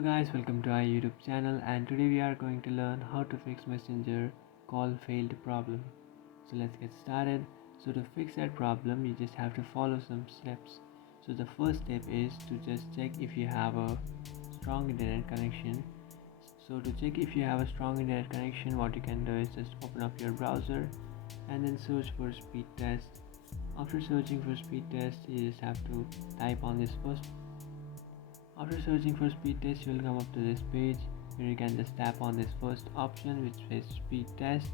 Hello guys, welcome to our YouTube channel, and today we are going to learn how to fix Messenger call failed problem. So let's get started. So to fix that problem you just have to follow some steps. So the first step is to just check if you have a strong internet connection. So to check if you have a strong internet connection, what you can do is just open up your browser and then search for speed test. After searching for speed test, you just have to type on this first. After searching for speed test, you will come up to this page where you can just tap on this first option which says speed test,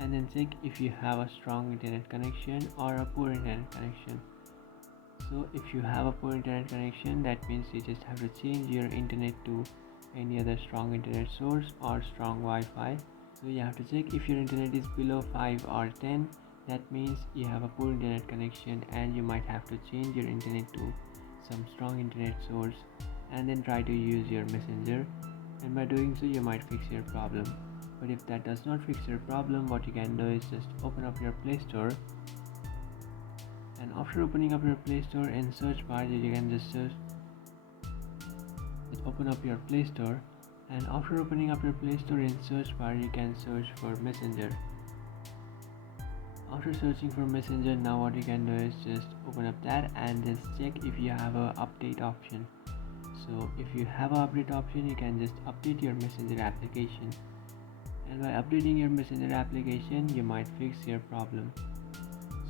and then check if you have a strong internet connection or a poor internet connection. So if you have a poor internet connection, that means you just have to change your internet to any other strong internet source or strong Wi-Fi. So you have to check if your internet is below 5 or 10. That means you have a poor internet connection and you might have to change your internet to some strong internet source and then try to use your messenger, and by doing so you might fix your problem. But if that does not fix your problem, what you can do is just open up your Play Store, and after opening up your Play Store in search bar you can just open up your Play Store, and after opening up your Play Store in search bar you can search for messenger. After searching for messenger, now what you can do is just open up that and just check if you have a update option. So if you have an update option, you can just update your messenger application, and by updating your messenger application you might fix your problem.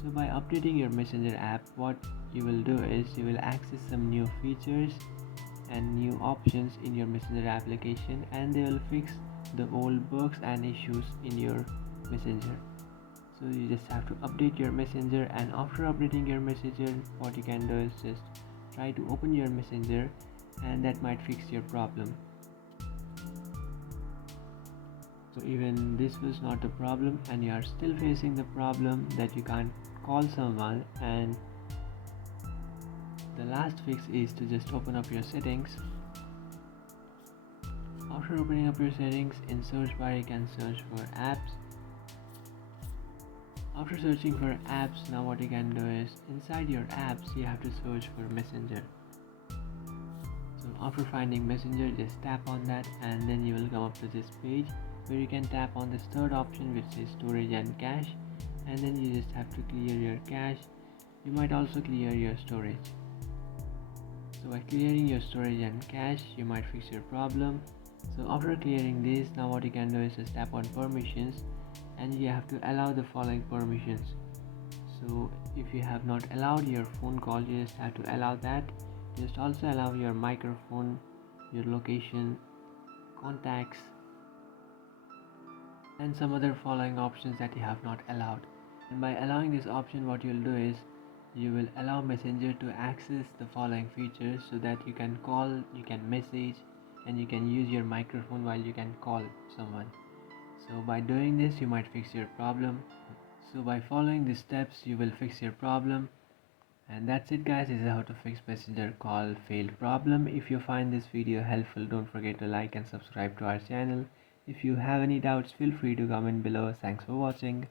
So by updating your messenger app, what you will do is you will access some new features and new options in your messenger application, and they will fix the old bugs and issues in your messenger. So you just have to update your messenger, and after updating your messenger, what you can do is just try to open your messenger, and that might fix your problem. So even this was not a problem and you are still facing the problem that you can't call someone, and the last fix is to just open up your settings. After opening up your settings, in search bar you can search for apps. After searching for apps, now what you can do is inside your apps you have to search for messenger. So after finding messenger, just tap on that and then you will come up to this page where you can tap on this third option which is storage and cache, and then you just have to clear your cache. You might also clear your storage. So by clearing your storage and cache you might fix your problem. So after clearing this, now what you can do is just tap on permissions, and you have to allow the following permissions. So if you have not allowed your phone call, you just have to allow that. Just also allow your microphone, your location, contacts, and some other following options that you have not allowed. And by allowing this option, what you'll do is you will allow messenger to access the following features, so that you can call, you can message, and you can use your microphone while you can call someone. So by doing this you might fix your problem. So by following these steps you will fix your problem. And that's it guys, this is how to fix messenger call failed problem. If you find this video helpful, don't forget to like and subscribe to our channel. If you have any doubts, feel free to comment below. Thanks for watching.